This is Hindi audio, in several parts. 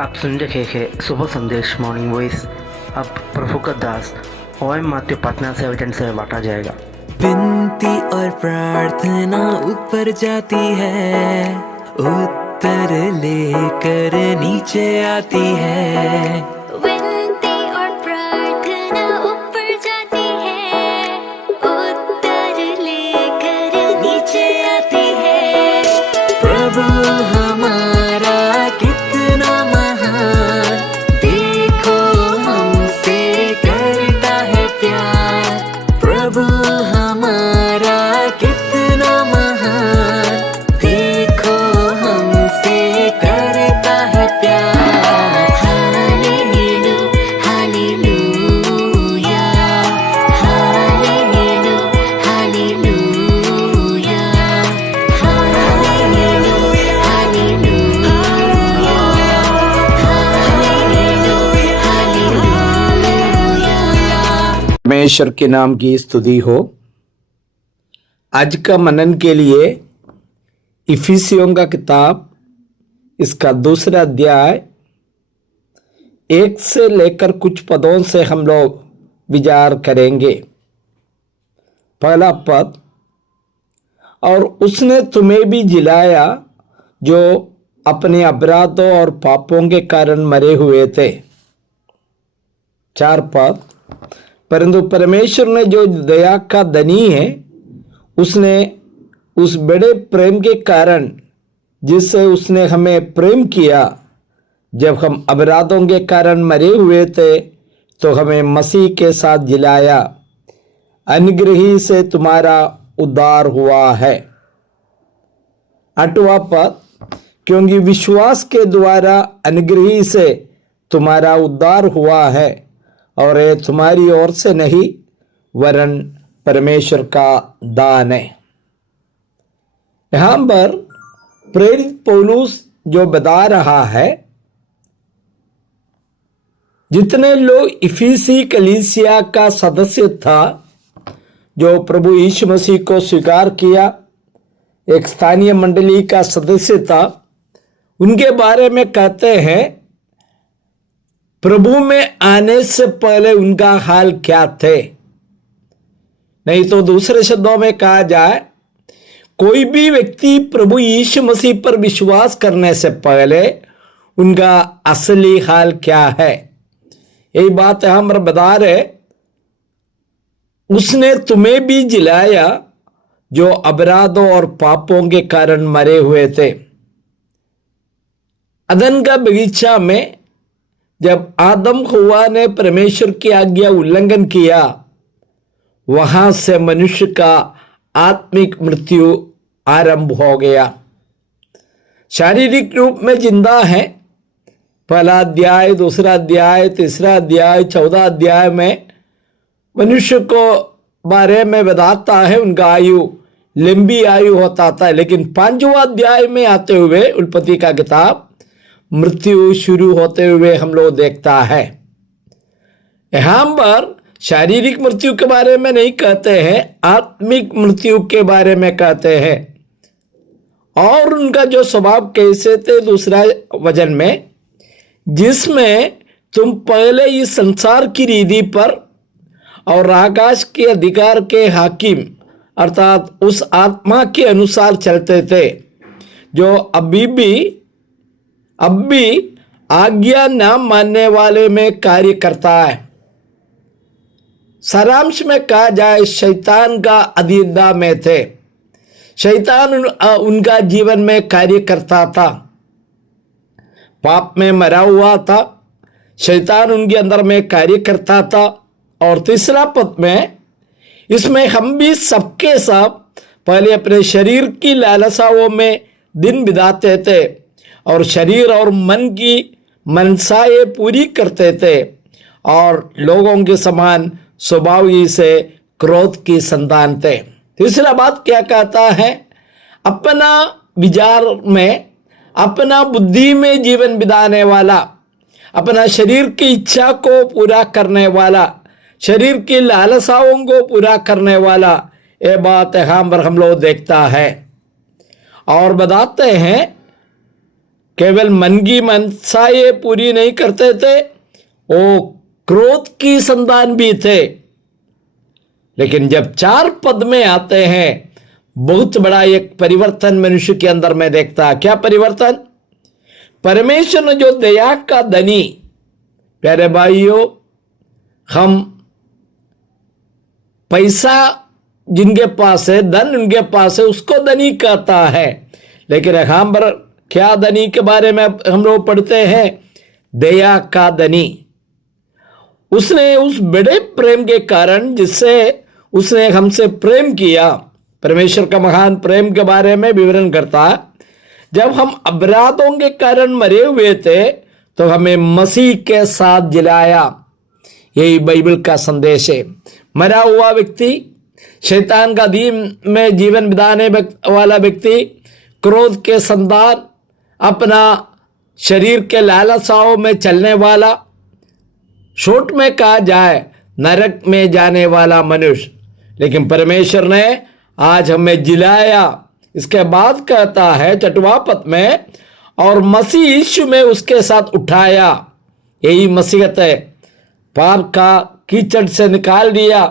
आप सुन रहे हैं सुबह संदेश मॉर्निंग वॉइस। अब प्रभु का दास ओएम मात्यु पाटना से वचन से बांटा जाएगा। विनती और प्रार्थना ऊपर जाती है, उत्तर लेकर नीचे आती है। विनती और प्रार्थना ऊपर जाती है, उत्तर लेकर नीचे आती है। प्रभु हमारा कितना महान, देखो हमसे करता है प्यार। प्रभु हमारा कितना महान, देखो हमसे करता है प्यार। Hallelujah, hallelujah, hallelujah, hallelujah, hallelujah, hallelujah, hallelujah. परमेश्वर के नाम की स्तुति हो। आज का मनन के लिए इफिसियों का किताब इसका दूसरा अध्याय 1 से लेकर कुछ पदों से हम लोग विचार करेंगे। पहला पद, और उसने तुम्हें भी जिलाया जो अपने अपराधों और पापों के कारण मरे हुए थे। 4 पद, परंतु परमेश्वर ने जो दया का धनी है, उसने उस बड़े प्रेम के कारण जिससे उसने हमें प्रेम किया, जब हम अपराधों के कारण मरे हुए थे तो हमें मसीह के साथ जिलाया। अनुग्रह ही से तुम्हारा उद्धार हुआ है। 8वां पद, क्योंकि विश्वास के द्वारा अनुग्रह ही से तुम्हारा उद्धार हुआ है, और ये तुम्हारी ओर से नहीं वरन परमेश्वर का दान है। यहां पर प्रेरित पौलुस जो बता रहा है, जितने लोग इफिसी कलीसिया का सदस्य था, जो प्रभु यीशु मसीह को स्वीकार किया, एक स्थानीय मंडली का सदस्य था, उनके बारे में कहते हैं प्रभु में आने से पहले उनका हाल क्या थे। नहीं तो दूसरे शब्दों में कहा जाए, कोई भी व्यक्ति प्रभु यीशु मसीह पर विश्वास करने से पहले उनका असली हाल क्या है, यही बात यहां पर बता रहे। उसने तुम्हें भी जिलाया जो अपराधों और पापों के कारण मरे हुए थे। अदन का बगीचा में जब आदम हव्वा ने परमेश्वर की आज्ञा उल्लंघन किया, वहां से मनुष्य का आत्मिक मृत्यु आरंभ हो गया। शारीरिक रूप में जिंदा है। पहला अध्याय, दूसरा अध्याय, तीसरा अध्याय, 14 अध्याय में मनुष्य को बारे में बताता है, उनका आयु लंबी आयु होता था। लेकिन 5वां अध्याय में आते हुए उत्पत्ति का किताब मृत्यु शुरू होते हुए हम लोग देखता है। यहां पर शारीरिक मृत्यु के बारे में नहीं कहते हैं, आत्मिक मृत्यु के बारे में कहते हैं। और उनका जो स्वभाव कैसे थे, दूसरा वचन में, जिसमें तुम पहले इस संसार की रीति पर और आकाश के अधिकार के हाकिम अर्थात उस आत्मा के अनुसार चलते थे, जो अब भी आज्ञा न मानने वाले में कार्य करता है। सारांश में कहा जाए, शैतान का अधीनता में थे। शैतान उनका जीवन में कार्य करता था, पाप में मरा हुआ था। शैतान उनके अंदर में कार्य करता था। और तीसरा पद में, इसमें हम भी सबके सब पहले अपने शरीर की लालसाओं में दिन बिताते थे और शरीर और मन की मनसाएं पूरी करते थे, और लोगों के समान स्वभाव ही से क्रोध की संतान थे। तीसरा बात क्या कहता है, अपना विचार में, अपना बुद्धि में जीवन बिताने वाला, अपना शरीर की इच्छा को पूरा करने वाला, शरीर की लालसाओं को पूरा करने वाला, ये बात यहाँ पर हम लोग देखता है। और बताते हैं केवल मन की मनसाएं पूरी नहीं करते थे, वो क्रोध की संतान भी थे। लेकिन जब 4 पद में आते हैं, बहुत बड़ा एक परिवर्तन मनुष्य के अंदर में देखता है। क्या परिवर्तन? परमेश्वर ने जो दया का धनी, प्यारे भाइयों, हम पैसा जिनके पास है, धन उनके पास है, उसको धनी कहता है। लेकिन यहाँ पर क्या धनी के बारे में हम लोग पढ़ते हैं? दया का धनी। उसने उस बड़े प्रेम के कारण, जिससे उसने हमसे प्रेम किया, परमेश्वर का महान प्रेम के बारे में विवरण करता है। जब हम अपराधों के कारण मरे हुए थे तो हमें मसीह के साथ जिलाया। यही बाइबल का संदेश है। मरा हुआ व्यक्ति, शैतान का अधीन में जीवन बिताने वाला व्यक्ति, क्रोध के संतान, अपना शरीर के लालसाओं में चलने वाला, शॉर्ट में कहा जाए नरक में जाने वाला मनुष्य। लेकिन परमेश्वर ने आज हमें जिलाया। इसके बाद कहता है 6वां पद में, और मसीह यीशु में उसके साथ उठाया। यही मसीहत है। पाप का कीचड़ से निकाल दिया,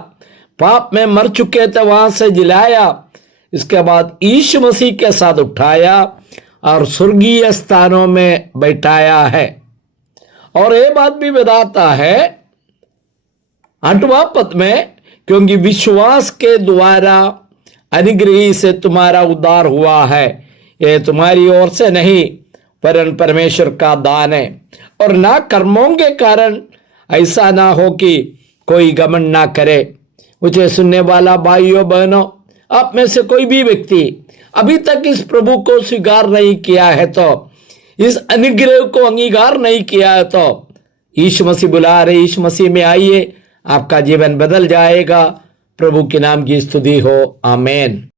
पाप में मर चुके थे वहां से जिलाया। इसके बाद यीशु मसीह के साथ उठाया और स्वर्गीय स्थानों में बैठाया है। और ये बात भी बताता है 8वां पद में, क्योंकि विश्वास के द्वारा अनुग्रह से तुम्हारा उद्धार हुआ है। यह तुम्हारी ओर से नहीं, परंतु परमेश्वर का दान है, और ना कर्मों के कारण, ऐसा ना हो कि कोई घमंड ना करे। मुझे सुनने वाला भाइयों बहनों, आप में से कोई भी व्यक्ति अभी तक इस प्रभु को स्वीकार नहीं किया है, तो इस अनुग्रह को अंगीकार नहीं किया है, तो यीशु मसीह बुला रहे, यीशु मसीह में आइए, आपका जीवन बदल जाएगा। प्रभु के नाम की स्तुति हो। आमीन।